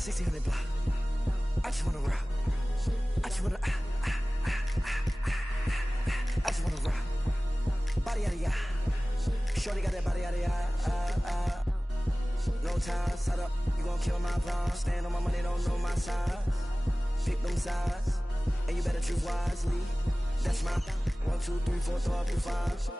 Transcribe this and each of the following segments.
1600 block. I just wanna rock. I just wanna I just wanna rock. Body out of ya. Shorty got that body out of ya. No time, set up. You gon' kill my vibe. Stand on my money, don't know my size. Pick them sides, and you better choose wisely. That's my 1, 2, 3, 4, throw up your 5.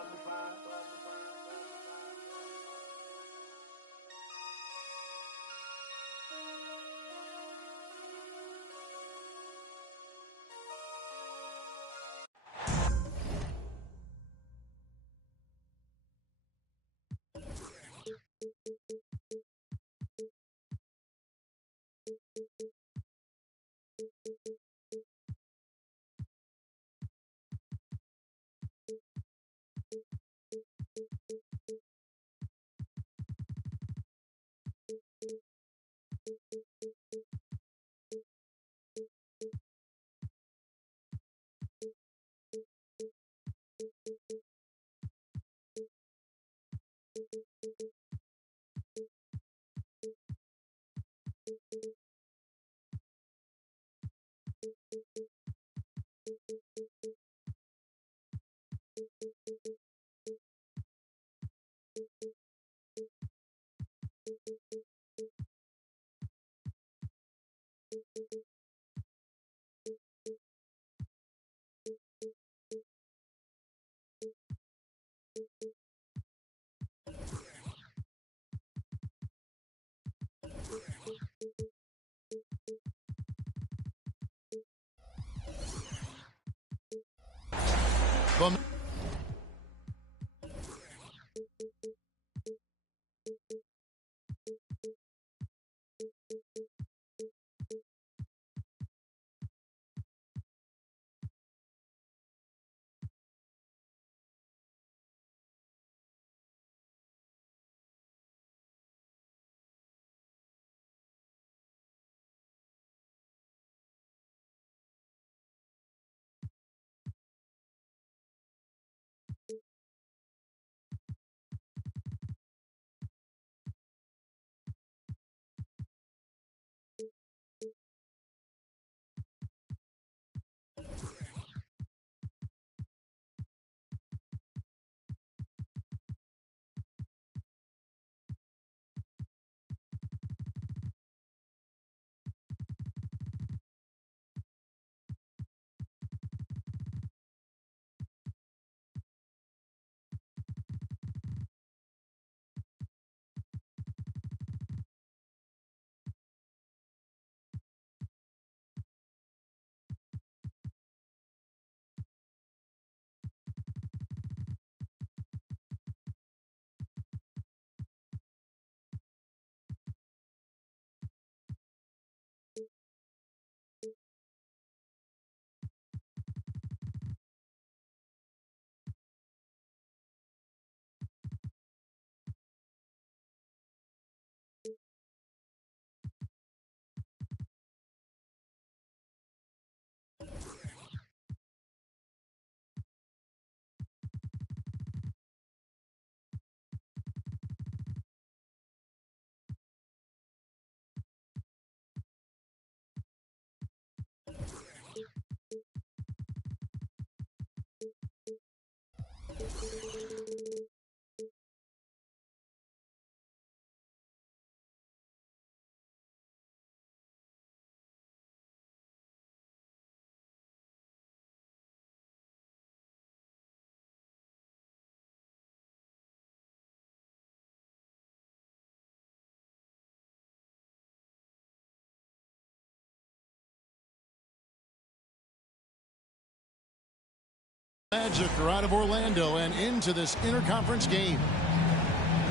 Magic are out of Orlando and into this interconference game.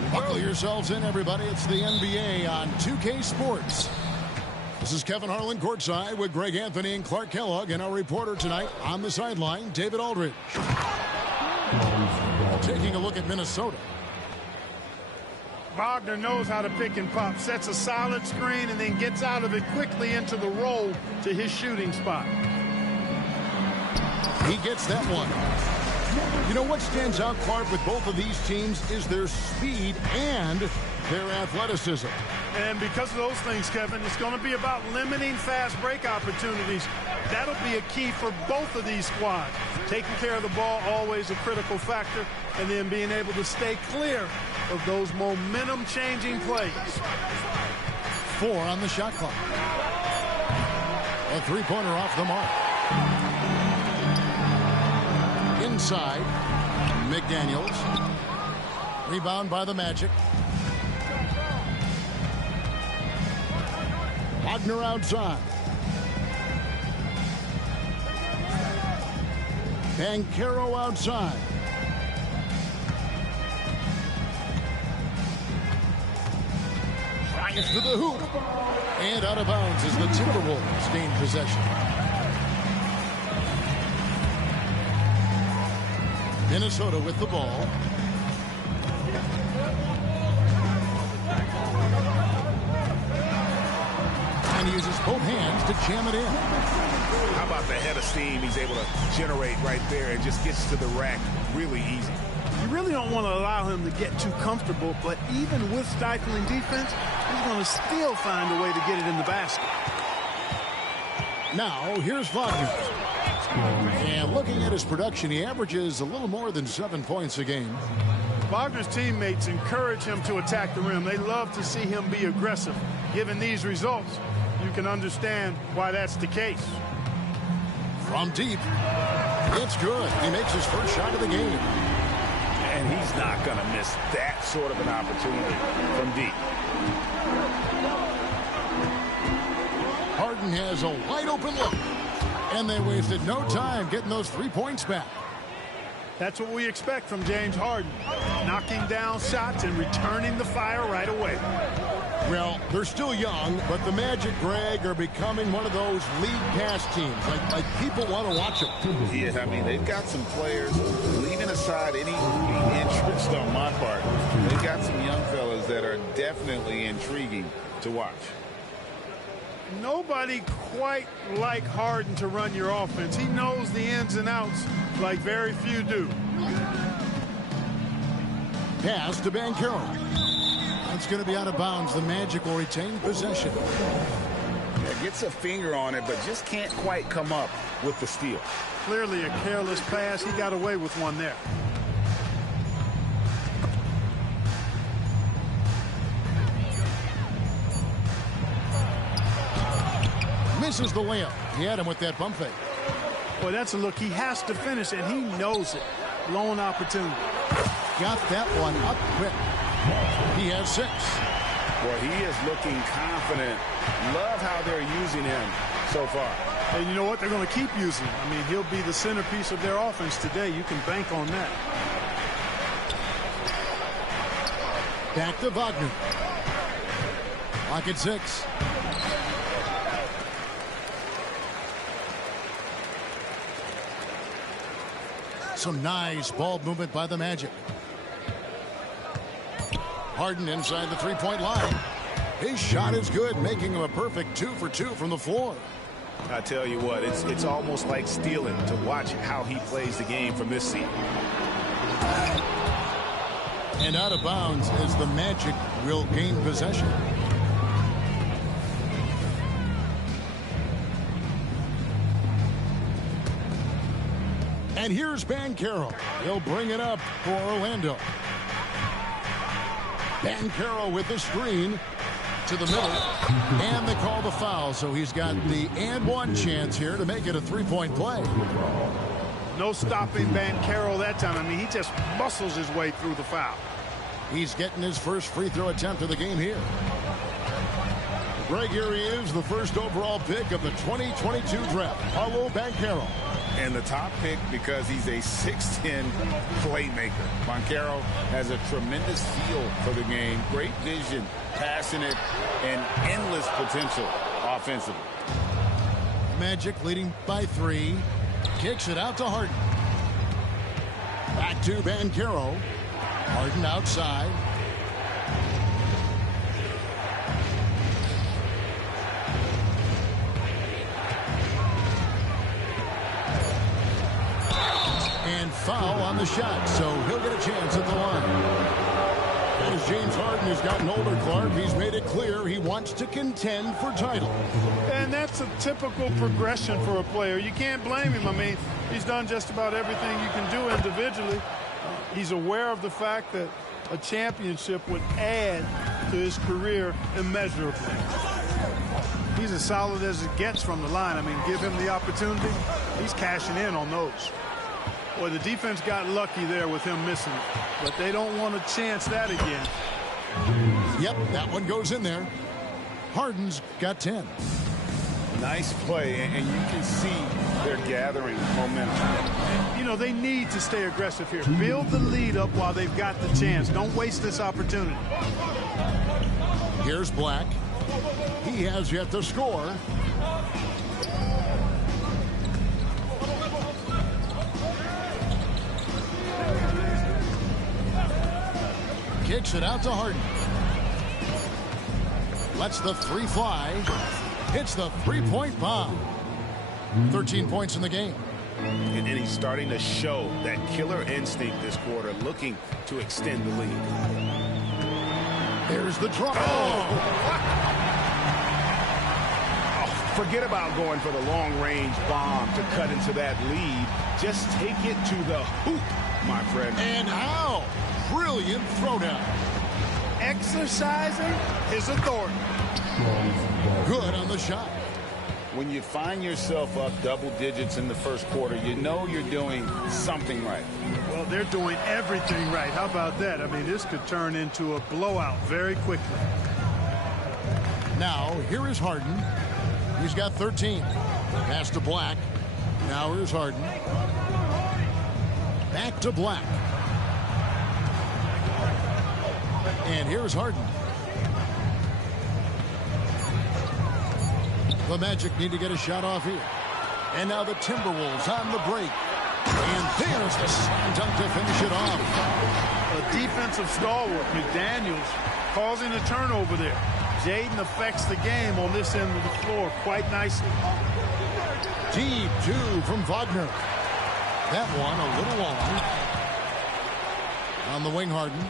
Buckle yourselves in, everybody. It's the NBA on 2K Sports. This is Kevin Harlan courtside with Greg Anthony and Clark Kellogg, and our reporter tonight on the sideline, David Aldridge. Taking a look at Minnesota. Wagner knows how to pick and pop, sets a solid screen, and then gets out of it quickly into the roll to his shooting spot. He gets that one. You know what stands out, Clark, with both of these teams is their speed and their athleticism. And because of those things, Kevin, it's going to be about limiting fast break opportunities. That'll be a key for both of these squads. Taking care of the ball, always a critical factor, and then being able to stay clear of those momentum-changing plays. 4 on the shot clock. A three-pointer off the mark. Inside, McDaniels. Rebound by the Magic. Wagner outside. Banchero outside. Drives to the hoop. And out of bounds as the Timberwolves gain possession. Minnesota with the ball. And he uses both hands to jam it in. How about the head of steam he's able to generate right there and just gets to the rack really easy. You really don't want to allow him to get too comfortable, but even with stifling defense, he's going to still find a way to get it in the basket. Now, here's Wagner. And looking at his production, he averages a little more than 7 points a game. Wagner's teammates encourage him to attack the rim. They love to see him be aggressive. Given these results, you can understand why that's the case. From deep, it's good. He makes his first shot of the game. And he's not going to miss that sort of an opportunity from deep. Harden has a wide open look. And they wasted no time getting those 3 points back. That's what we expect from James Harden. Knocking down shots and returning the fire right away. Well, they're still young, but the Magic, Greg, are becoming one of those league pass teams. Like people want to watch them. Yeah, I mean, they've got some players, leaving aside any interest on my part, they've got some young fellas that are definitely intriguing to watch. Nobody quite like Harden to run your offense. He knows the ins and outs like very few do. Pass to Banchero. That's going to be out of bounds. The Magic will retain possession. Yeah, gets a finger on it, but just can't quite come up with the steal. Clearly a careless pass. He got away with one there. Misses the layup. He had him with that bump fake. Boy, that's a look. He has to finish, and he knows it. Lone opportunity. Got that one up quick. He has 6. Boy, he is looking confident. Love how they're using him so far. And you know what? They're going to keep using him. I mean, he'll be the centerpiece of their offense today. You can bank on that. Back to Wagner. Lock at 6. Some nice ball movement by the Magic. Harden inside the three-point line. His shot is good, making him a perfect 2 for 2 from the floor. I tell you what, it's almost like stealing to watch how he plays the game from this seat. And out of bounds as the Magic will gain possession. And here's Banchero. He'll bring it up for Orlando. Banchero with the screen to the middle. And they call the foul, so he's got the and one chance here to make it a three-point play. No stopping Banchero that time. I mean, he just muscles his way through the foul. He's getting his first free throw attempt of the game here. Greg, here he is, the first overall pick of the 2022 draft, Paolo Banchero. And the top pick because he's a 6'10 playmaker. Banchero has a tremendous feel for the game, great vision, passionate, and endless potential offensively. Magic leading by 3. Kicks it out to Harden. Back to Banchero. Harden outside. And foul on the shot, so he'll get a chance at the line. That As James Harden has gotten older, Clark, he's made it clear he wants to contend for titles. And that's a typical progression for a player. You can't blame him. I mean, he's done just about everything you can do individually. He's aware of the fact that a championship would add to his career immeasurably. He's as solid as it gets from the line. I mean, give him the opportunity, he's cashing in on those. Boy, the defense got lucky there with him missing it, but they don't want to chance that again. Yep, that one goes in there. Harden's got 10. Nice play, and you can see they're gathering momentum. You know, they need to stay aggressive here. Build the lead up while they've got the chance. Don't waste this opportunity. Here's Black. He has yet to score. Kicks it out to Harden. Lets the three fly. Hits the three-point bomb. 13 points in the game. And he's starting to show that killer instinct this quarter, looking to extend the lead. There's the drop. Forget about going for the long-range bomb to cut into that lead. Just take it to the hoop, my friend. And how? Brilliant throwdown. Exercising his authority. Good on the shot. When you find yourself up double digits in the first quarter, you know you're doing something right. Well, they're doing everything right. How about that? I mean, this could turn into a blowout very quickly. Now, here is Harden. He's got 13. Pass to Black. Now here's Harden. Back to Black. And here's Harden. The Magic need to get a shot off here. And now the Timberwolves on the break. And there's the slam dunk to finish it off. A defensive stalwart, McDaniels, causing a turnover there. Jaden affects the game on this end of the floor quite nicely. Deep two from Wagner. That one a little long. On the wing, Harden.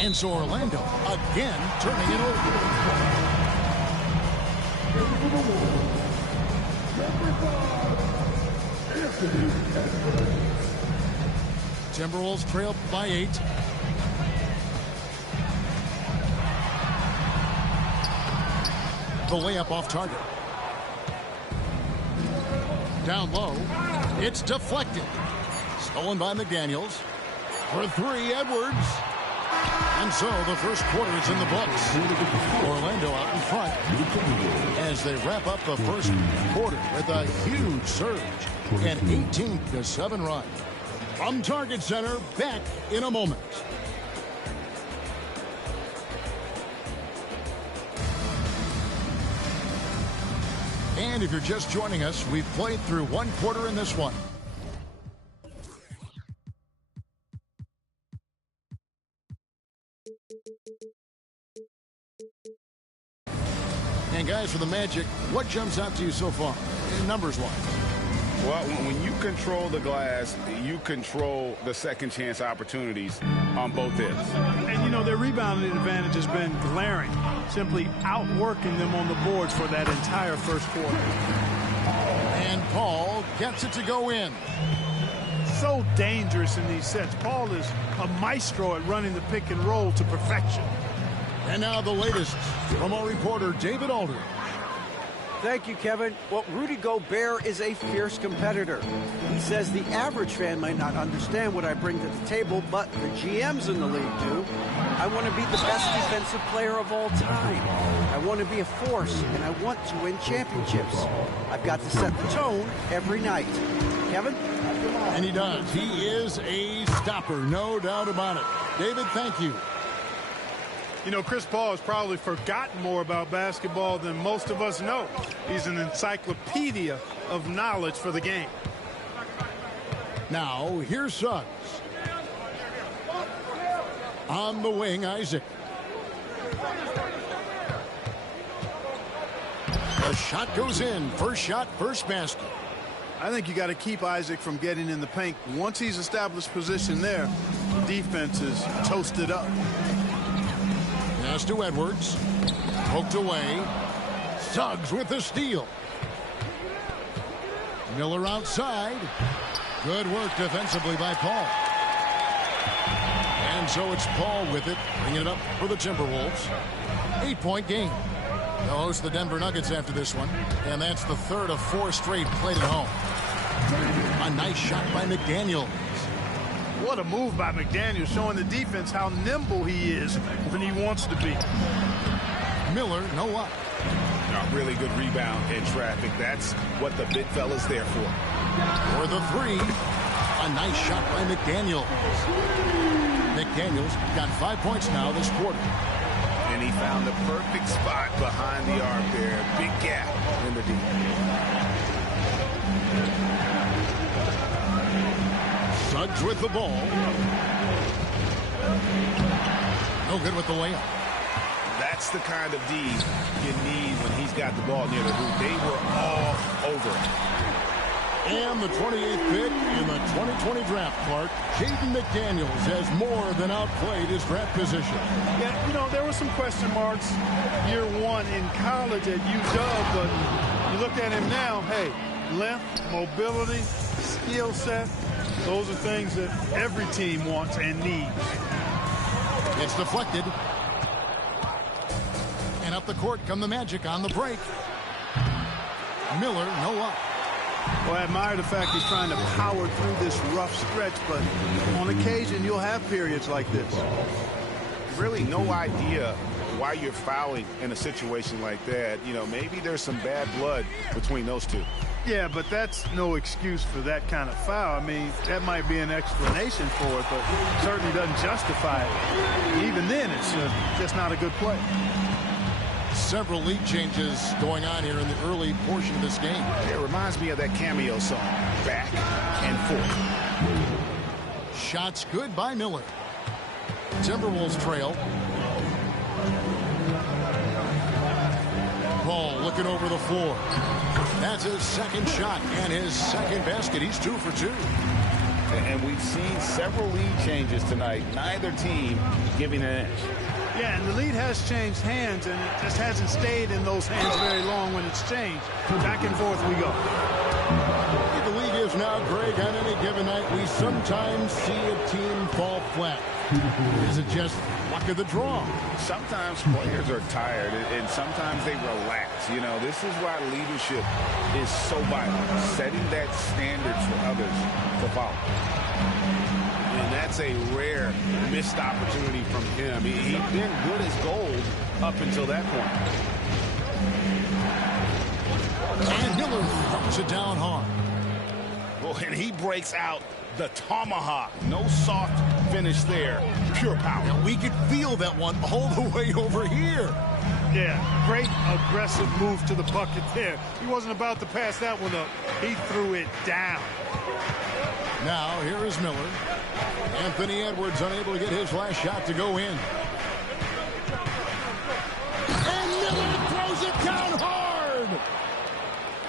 And so Orlando again turning it over. Timberwolves trail by 8. The layup off target. Down low. It's deflected. Stolen by McDaniels. For 3, Edwards. And so the first quarter is in the books. Orlando out in front as they wrap up the first quarter with a huge surge. An 18-7 run. From Target Center, back in a moment. And if you're just joining us, we've played through one quarter in this one. And guys, for the Magic, what jumps out to you so far, numbers-wise? Well, when you control the glass, you control the second chance opportunities on both ends. And, you know, their rebounding advantage has been glaring, simply outworking them on the boards for that entire first quarter. And Paul gets it to go in. So dangerous in these sets. Paul is a maestro at running the pick and roll to perfection. And now the latest from our reporter, David Aldridge. Thank you, Kevin. Well, Rudy Gobert is a fierce competitor. He says the average fan might not understand what I bring to the table, but the GMs in the league do. I want to be the best defensive player of all time. I want to be a force, and I want to win championships. I've got to set the tone every night. Kevin? And he does. He is a stopper, no doubt about it. David, thank you. You know, Chris Paul has probably forgotten more about basketball than most of us know. He's an encyclopedia of knowledge for the game. Now, here's Suggs. On the wing, Isaac. The shot goes in. First shot, first basket. I think you got to keep Isaac from getting in the paint. Once he's established position there, the defense is toasted up. Pass to Edwards. Poked away. Suggs with the steal. Miller outside. Good work defensively by Paul. And so it's Paul with it, bringing it up for the Timberwolves. 8-point game. They'll host the Denver Nuggets after this one, and that's the third of 4 straight played at home. A nice shot by McDaniel. What a move by McDaniel, showing the defense how nimble he is when he wants to be. Miller, no up. A really good rebound in traffic. That's what the big fella's there for. For the 3. A nice shot by McDaniel. McDaniel's got 5 points now this quarter. And he found the perfect spot behind the arc there. Big gap in the D. Suggs with the ball. No good with the layup. That's the kind of D you need when he's got the ball near the hoop. They were all over it. And the 28th pick in the 2020 draft, Clark, Jaden McDaniels has more than outplayed his draft position. Yeah, you know, there were some question marks year 1 in college at UW, but you look at him now, hey, length, mobility, skill set, those are things that every team wants and needs. It's deflected. And up the court come the Magic on the break. Miller, no up. Well, I admire the fact he's trying to power through this rough stretch, but on occasion you'll have periods like this. Really no idea why you're fouling in a situation like that. You know, maybe there's some bad blood between those two. Yeah, but that's no excuse for that kind of foul. I mean, that might be an explanation for it, but certainly doesn't justify it. Even then, it's just not a good play. Several lead changes going on here in the early portion of this game. It reminds me of that cameo song, Back and Forth. Shots good by Miller. Timberwolves trail. Ball looking over the floor. That's his second shot and his second basket. He's 2 for 2. And we've seen several lead changes tonight. Neither team giving an edge. Yeah, and the lead has changed hands, and it just hasn't stayed in those hands very long when it's changed. Back and forth we go. The league is now, Greg, on any given night, we sometimes see a team fall flat. Is it just luck of the draw? Sometimes players are tired, and sometimes they relax. You know, this is why leadership is so vital, setting that standard for others to follow. And that's a rare missed opportunity from him. He'd been good as gold up until that point. And Miller throws it down hard. Well, and he breaks out the tomahawk. No soft finish there. Pure power. And we could feel that one all the way over here. Yeah, great aggressive move to the bucket there. He wasn't about to pass that one up. He threw it down. Now, here is Miller. Anthony Edwards unable to get his last shot to go in. And Miller throws it down hard.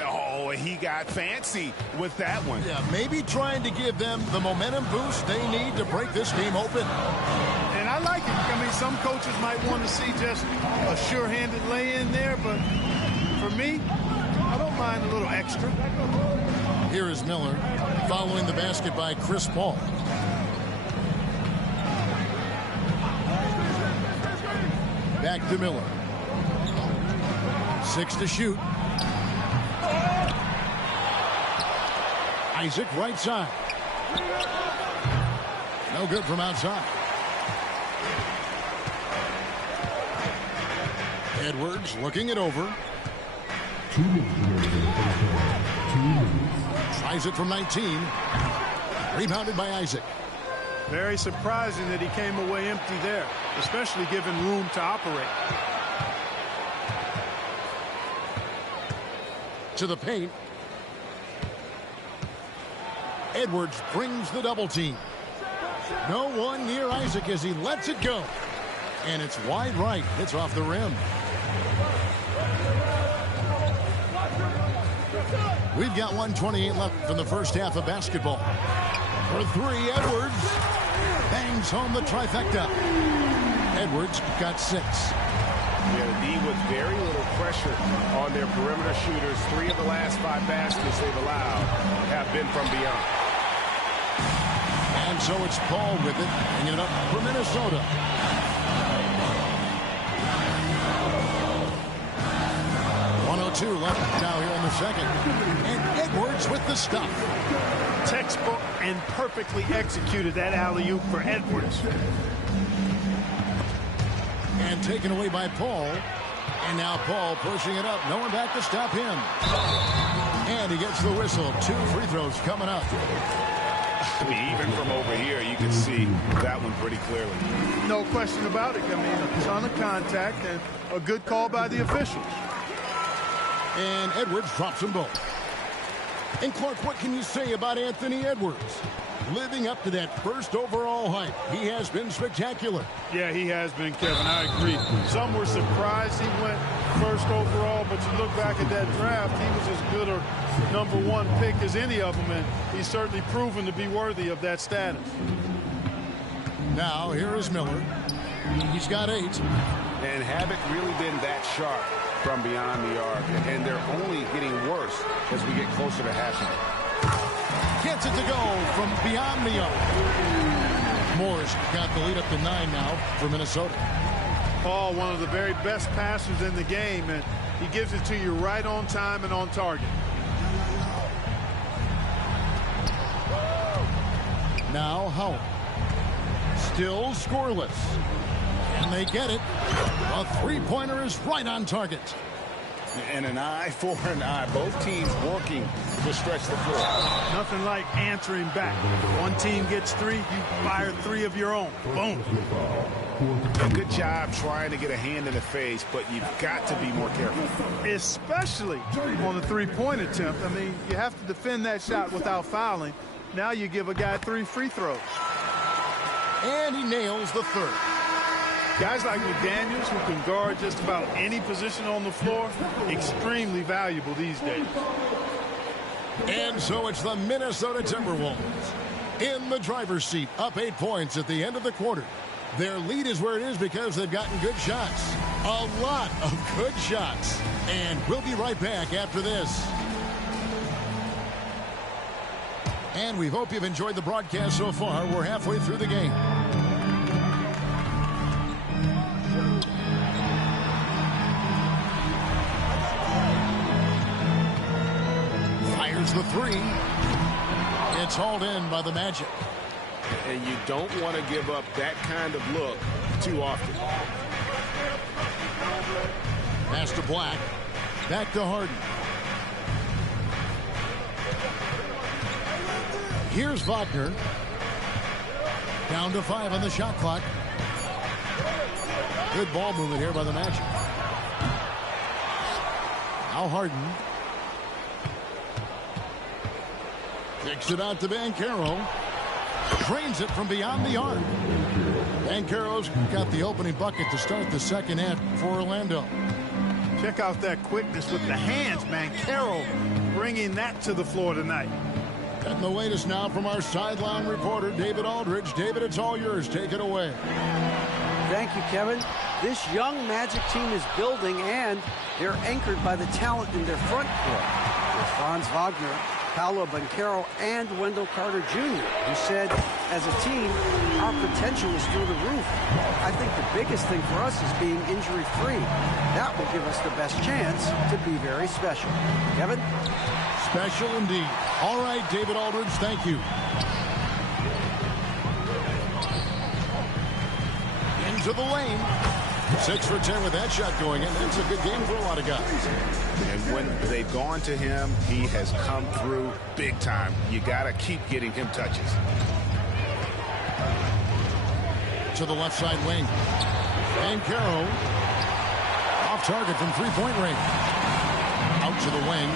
Oh, he got fancy with that one. Yeah, maybe trying to give them the momentum boost they need to break this game open. And I like it. I mean, some coaches might want to see just a sure-handed lay-in there, but for me, I don't mind a little extra. Here is Miller following the basket by Chris Paul. Back to Miller. 6 to shoot. Isaac right side. No good from outside. Edwards looking it over. Tries it from 19. Rebounded by Isaac. Very surprising that he came away empty there, especially given room to operate. To the paint. Edwards brings the double team. No one near Isaac as he lets it go. And it's wide right. It's off the rim. We've got 1:28 left in the first half of basketball. For 3, Edwards bangs home the trifecta. Edwards got 6. Yeah, the D with very little pressure on their perimeter shooters. 3 of the last 5 baskets they've allowed have been from beyond. And so it's Paul with it, bringing it up for Minnesota. Left now here in the second. And Edwards with the stuff. Textbook and perfectly executed that alley-oop for Edwards. And taken away by Paul. And now Paul pushing it up. No one back to stop him. And he gets the whistle. 2 free throws coming up. I mean, even from over here, you can see that one pretty clearly. No question about it. I mean, a ton of contact and a good call by the officials. And Edwards drops them both. And Clark, what can you say about Anthony Edwards? Living up to that first overall hype, he has been spectacular. Yeah, he has been, Kevin. I agree. Some were surprised he went first overall, but you look back at that draft, he was as good a #1 pick as any of them, and he's certainly proven to be worthy of that status. Now, here is Miller. He's got 8. And haven't really been that sharp from beyond the arc, and they're only getting worse as we get closer to halftime. Gets it to go from beyond the arc. Moore's got the lead up to 9 now for Minnesota. Paul, one of the very best passers in the game, and he gives it to you right on time and on target. Now Howell. Still scoreless. And they get it. A 3-pointer is right on target. And an eye for an eye. Both teams working to stretch the floor. Nothing like answering back. One team gets 3, you fire 3 of your own. Boom. A good job trying to get a hand in the face, but you've got to be more careful. Especially on the 3-point attempt. I mean, you have to defend that shot without fouling. Now you give a guy 3 free throws. And he nails the 3rd. Guys like McDaniels, who can guard just about any position on the floor, extremely valuable these days. And so it's the Minnesota Timberwolves in the driver's seat, up 8 points at the end of the quarter. Their lead is where it is because they've gotten good shots. A lot of good shots. And we'll be right back after this. And we hope you've enjoyed the broadcast so far. We're halfway through the game. Fires the 3. It's hauled in by the Magic. And you don't want to give up that kind of look too often. Pass to Black. Back to Harden. Here's Wagner. Down to 5 on the shot clock. Good ball movement here by the Magic. Now Harden. Kicks it out to Banchero. Drains it from beyond the arc. Banchero's got the opening bucket to start the second half for Orlando. Check out that quickness with the hands. Banchero bringing that to the floor tonight. And the latest now from our sideline reporter, David Aldridge. David, it's all yours. Take it away. Thank you, Kevin. This young Magic team is building, and they're anchored by the talent in their front court. With Franz Wagner, Paolo Banchero, and Wendell Carter Jr., who said, as a team, our potential is through the roof. I think the biggest thing for us is being injury-free. That will give us the best chance to be very special. Kevin? Special indeed. All right, David Aldridge, thank you. Into the lane. 6 for 10 with that shot going in. That's a good game for a lot of guys. And when they've gone to him, he has come through big time. You got to keep getting him touches. To the left side wing. Banchero off target from 3-point range. Out to the wing.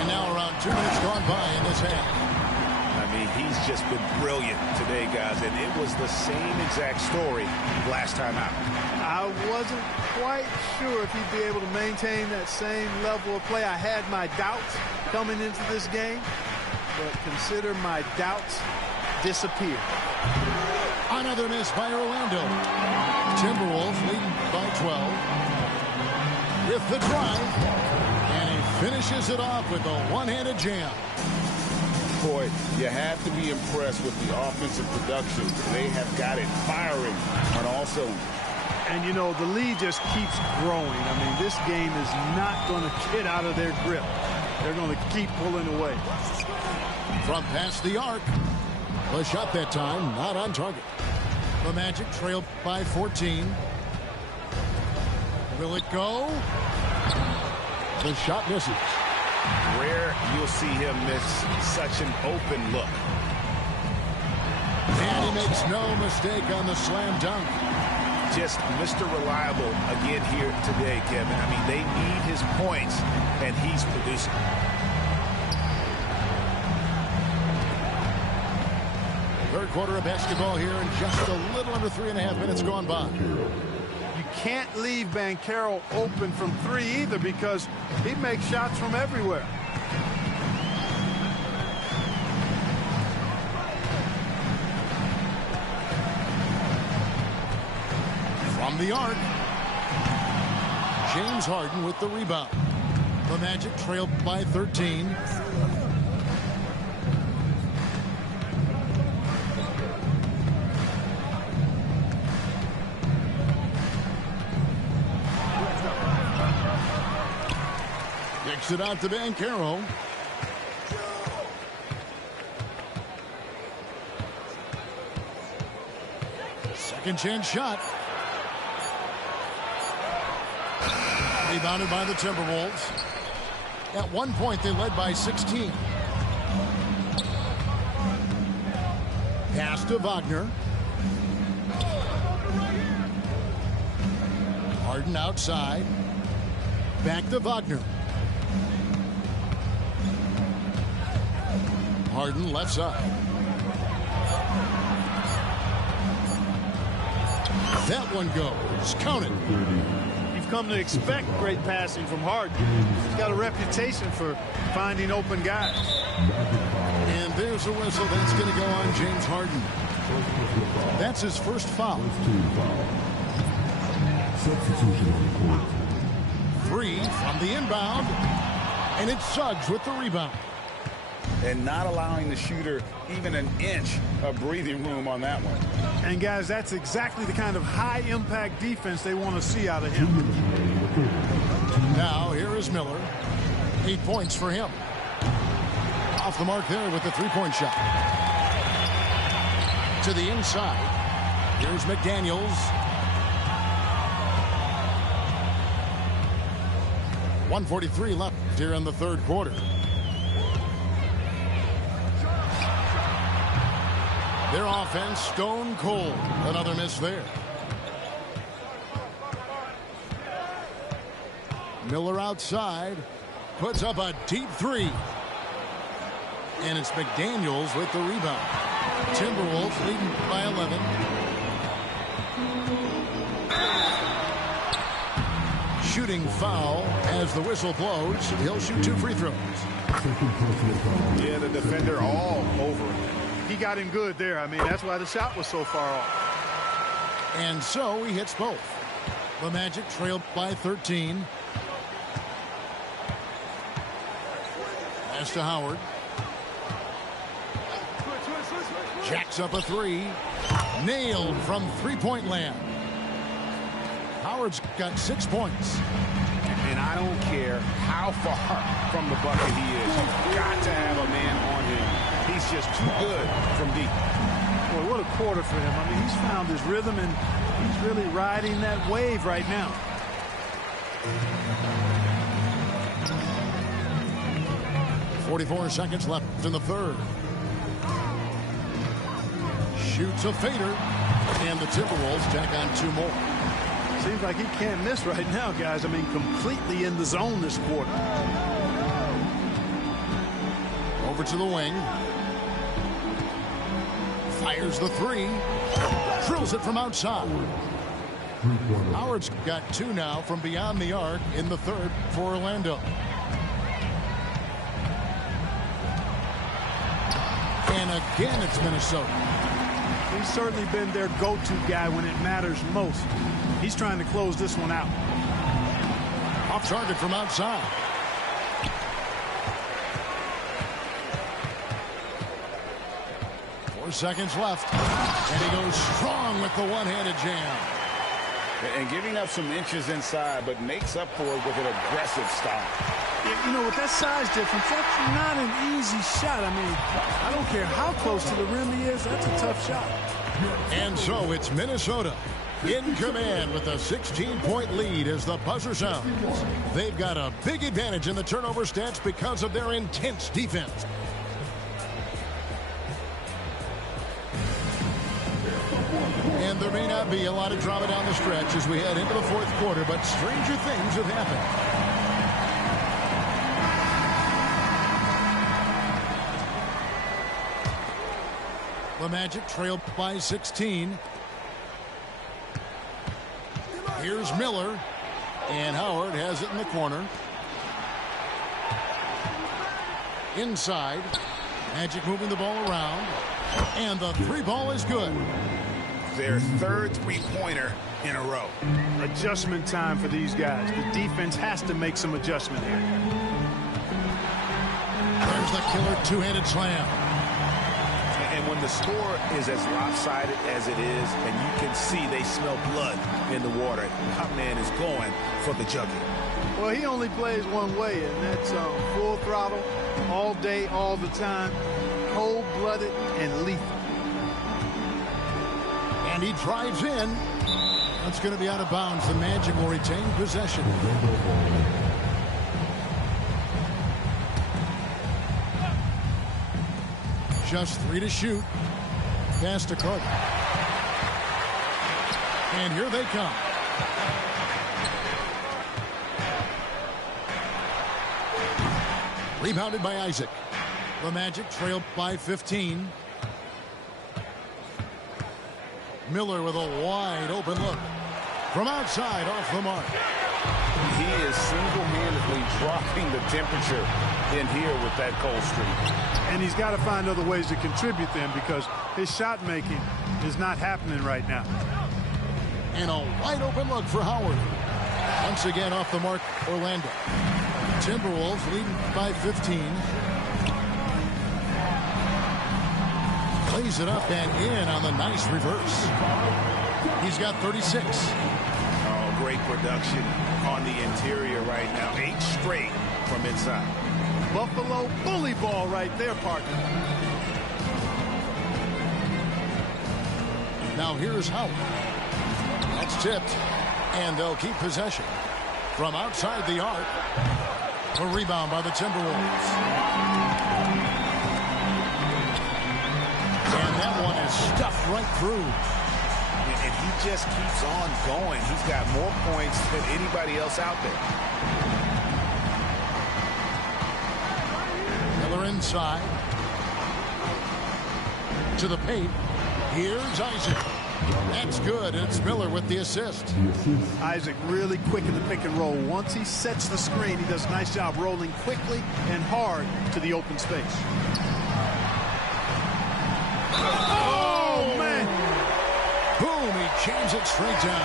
And now around 2 minutes gone by in this half. I mean, he's just been brilliant today, guys, and it was the same exact story last time out. I wasn't quite sure if he'd be able to maintain that same level of play. I had my doubts coming into this game, but consider my doubts disappear. Another miss by Orlando. Timberwolves leading by 12. With the drive. And he finishes it off with a one-handed jam. Boy, you have to be impressed with the offensive production. They have got it firing on all cylinders. And, you know, the lead just keeps growing. I mean, this game is not going to get out of their grip. They're going to keep pulling away. From past the arc. The shot that time, not on target. The Magic trail by 14. Will it go? The shot misses. Rare you'll see him miss such an open look. And he makes no mistake on the slam dunk. Just Mr. Reliable again here today, Kevin. I mean, they need his points, and he's producing. Third quarter of basketball here, and just a little under 3.5 minutes gone by. You can't leave Banchero open from three either because he makes shots from everywhere. From the arc, James Harden with the rebound. The Magic trail by 13. Kicks it out to Banchero. Second chance shot. Rebounded by the Timberwolves. At one point, they led by 16. Pass to Wagner. Harden outside. Back to Wagner. Harden left side. That one goes. Count it. You've come to expect great passing from Harden. He's got a reputation for finding open guys. And there's a whistle that's going to go on James Harden. That's his first foul. Three from the inbound. And it's Suggs with the rebound. And not allowing the shooter even an inch of breathing room on that one. And, guys, that's exactly the kind of high-impact defense they want to see out of him. Now, here is Miller. 8 points for him. Off the mark there with the three-point shot. To the inside. Here's McDaniels. 1:43 left here in the third quarter. Their offense stone cold. Another miss there. Miller outside. Puts up a deep three. And it's McDaniels with the rebound. Timberwolves leading by 11. Shooting foul as the whistle blows. He'll shoot 2 free throws. Yeah, the defender all over him. He got him good there. I mean, that's why the shot was so far off. And so he hits both. The Magic trailed by 13. Pass to Howard. Jacks up a three. Nailed from three-point land. Howard's got 6 points. And I don't care how far from the bucket he is. You've got to have a man on him. He's just too good from deep. Boy, what a quarter for him. I mean, he's found his rhythm, and he's really riding that wave right now. .44 seconds left in the third. Shoots a fader. And the Timberwolves tack on 2 more. Seems like he can't miss right now, guys. I mean, completely in the zone this quarter. Over to the wing. Fires the three. Drills it from outside. Howard's got 2 now from beyond the arc in the third for Orlando. And again it's Minnesota. He's certainly been their go-to guy when it matters most. He's trying to close this one out. Off target from outside. Seconds left, and he goes strong with the one-handed jam. And giving up some inches inside, but makes up for it with an aggressive stop. You know, with that size difference, that's not an easy shot. I mean, I don't care how close to the rim he is, that's a tough shot. And so it's Minnesota in command with a 16-point lead as the buzzer sounds. They've got a big advantage in the turnover stats because of their intense defense. And there may not be a lot of drama down the stretch as we head into the fourth quarter, but stranger things have happened. The Magic trail by 16. Here's Miller, and Howard has it in the corner. Inside, Magic moving the ball around, and the three ball is good. Their third three-pointer in a row. Adjustment time for these guys. The defense has to make some adjustment here. There's the killer two-handed slam. And when the score is as lopsided as it is, and you can see they smell blood in the water, my man is going for the jugular. Well, he only plays one way, and that's full throttle, all day, all the time, cold-blooded and lethal. And he drives in. That's going to be out of bounds. The Magic will retain possession. Just 3 to shoot. Pass to Carter. And here they come. Rebounded by Isaac. The Magic trail by 15. Miller with a wide open look. From outside, off the mark. He is single-handedly dropping the temperature in here with that cold streak. And he's got to find other ways to contribute then, because his shot making is not happening right now. And a wide open look for Howard. Once again off the mark, Orlando. Timberwolves leading by 15. Plays it up and in on the nice reverse. He's got 36. Oh, great production on the interior right now. 8 straight from inside. Buffalo bully ball right there, partner. Now here's Howard. That's tipped, and they'll keep possession. From outside the arc, a rebound by the Timberwolves. And that one is stuffed right through. And he just keeps on going. He's got more points than anybody else out there. Miller inside. To the paint. Here's Isaac. That's good. It's Miller with the assist. Isaac really quick in the pick and roll. Once he sets the screen, he does a nice job rolling quickly and hard to the open space. Oh, man. Boom, he jams it straight down.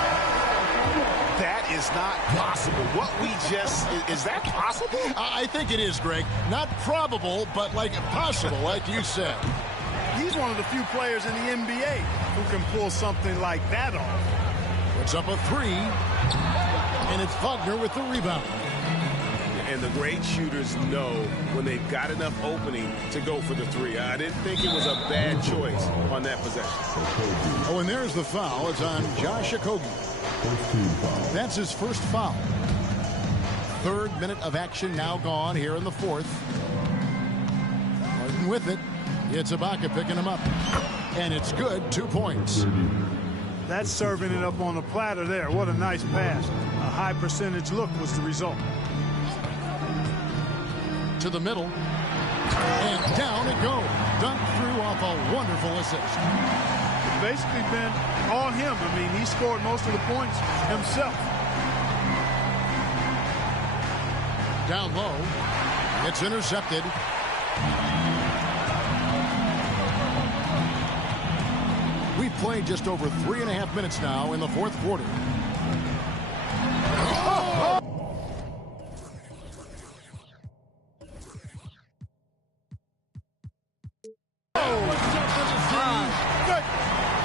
That is not possible. What we just, is that possible? I think it is, Greg. Not probable, but like possible, like you said. He's one of the few players in the NBA who can pull something like that off. Puts up a 3, and it's Wagner with the rebound. And the great shooters know when they've got enough opening to go for the 3. I didn't think it was a bad choice on that possession. Oh, and there's the foul. It's on Josh Okogie. That's his first foul. 3rd minute of action now gone here in the 4th. Martin with it. It's Ibaka picking him up. And it's good. 2 points. That's serving it up on a platter there. What a nice pass. A high percentage look was the result. To the middle. And down it goes. Dunked through off a wonderful assist. It's basically been all him. I mean, he scored most of the points himself. Down low. It's intercepted. played just over 3.5 minutes now in the fourth quarter.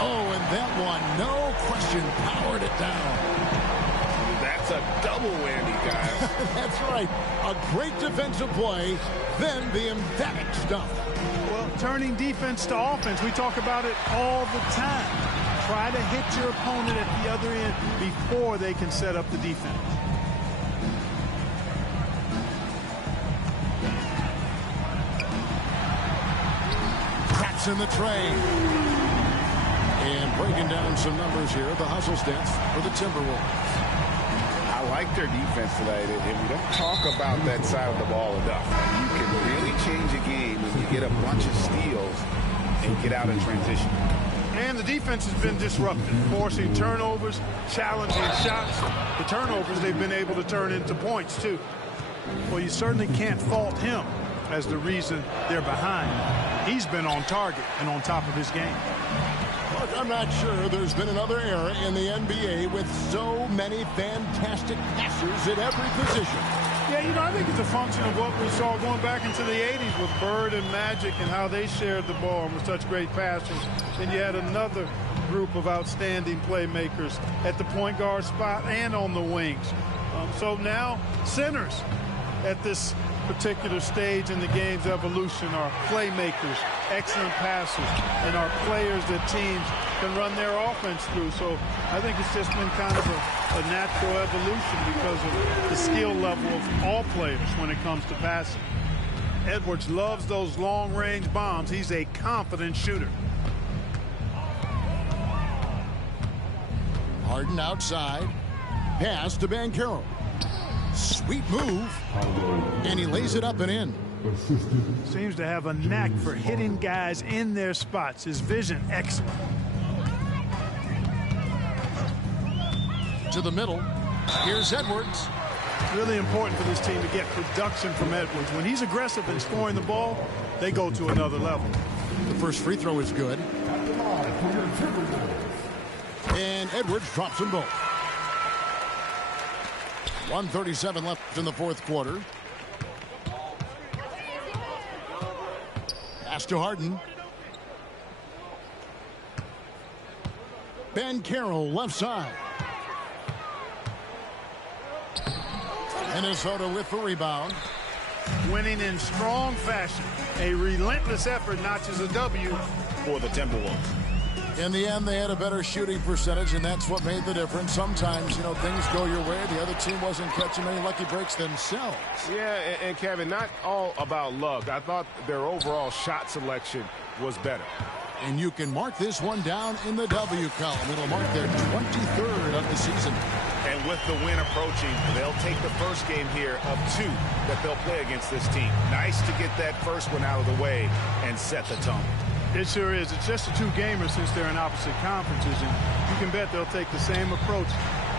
Oh, and that one, no question, powered it down. That's a double whammy, guys. That's right. A great defensive play, then the emphatic stuff. Well, turning defense to offense, we talk about it all the time. Try to hit your opponent at the other end before they can set up the defense. Cracks in the tray. And breaking down some numbers here, the hustle stats for the Timberwolves. I like their defense tonight, and we don't talk about that side of the ball enough. You can really change a game when you get a bunch of steals and get out in transition. And the defense has been disruptive, forcing turnovers, challenging shots. The turnovers they've been able to turn into points, too. Well, you certainly can't fault him as the reason they're behind. He's been on target and on top of his game. Look, I'm not sure there's been another era in the NBA with so many fantastic passers at every position. Yeah, you know, I think it's a function of what we saw going back into the 80s with Bird and Magic and how they shared the ball and were such great passers. Then you had another group of outstanding playmakers at the point guard spot and on the wings. So now centers at this particular stage in the game's evolution are playmakers, excellent passers, and are players that teams can run their offense through. So I think it's just been kind of a natural evolution because of the skill level of all players when it comes to passing. Edwards loves those long-range bombs. He's a confident shooter. Harden outside. Pass to Banchero. Sweet move. And he lays it up and in. Seems to have a knack for hitting guys in their spots. His vision, excellent. To the middle. Here's Edwards. Really important for this team to get production from Edwards. When he's aggressive and scoring the ball, they go to another level. The first free throw is good. And Edwards drops them both. 1:37 left in the fourth quarter. Pass to Harden. Banchero left side. Minnesota with the rebound. Winning in strong fashion. A relentless effort notches a W for the Timberwolves. In the end, they had a better shooting percentage, and that's what made the difference. Sometimes, you know, things go your way. The other team wasn't catching many lucky breaks themselves. Yeah, and Kevin, not all about luck. I thought their overall shot selection was better. And you can mark this one down in the W column. It'll mark their 23rd of the season. And with the win approaching, they'll take the first game here of 2 that they'll play against this team. Nice to get that first one out of the way and set the tone. It sure is. It's just a 2-gamer since they're in opposite conferences, and you can bet they'll take the same approach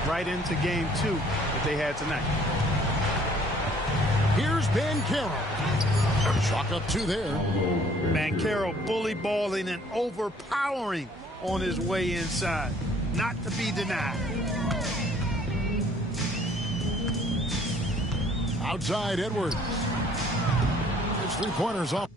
right into game 2 that they had tonight. Here's Banchero. Chalk up 2 there. Banchero bully balling and overpowering on his way inside. Not to be denied. Outside Edwards. His 3-pointers off.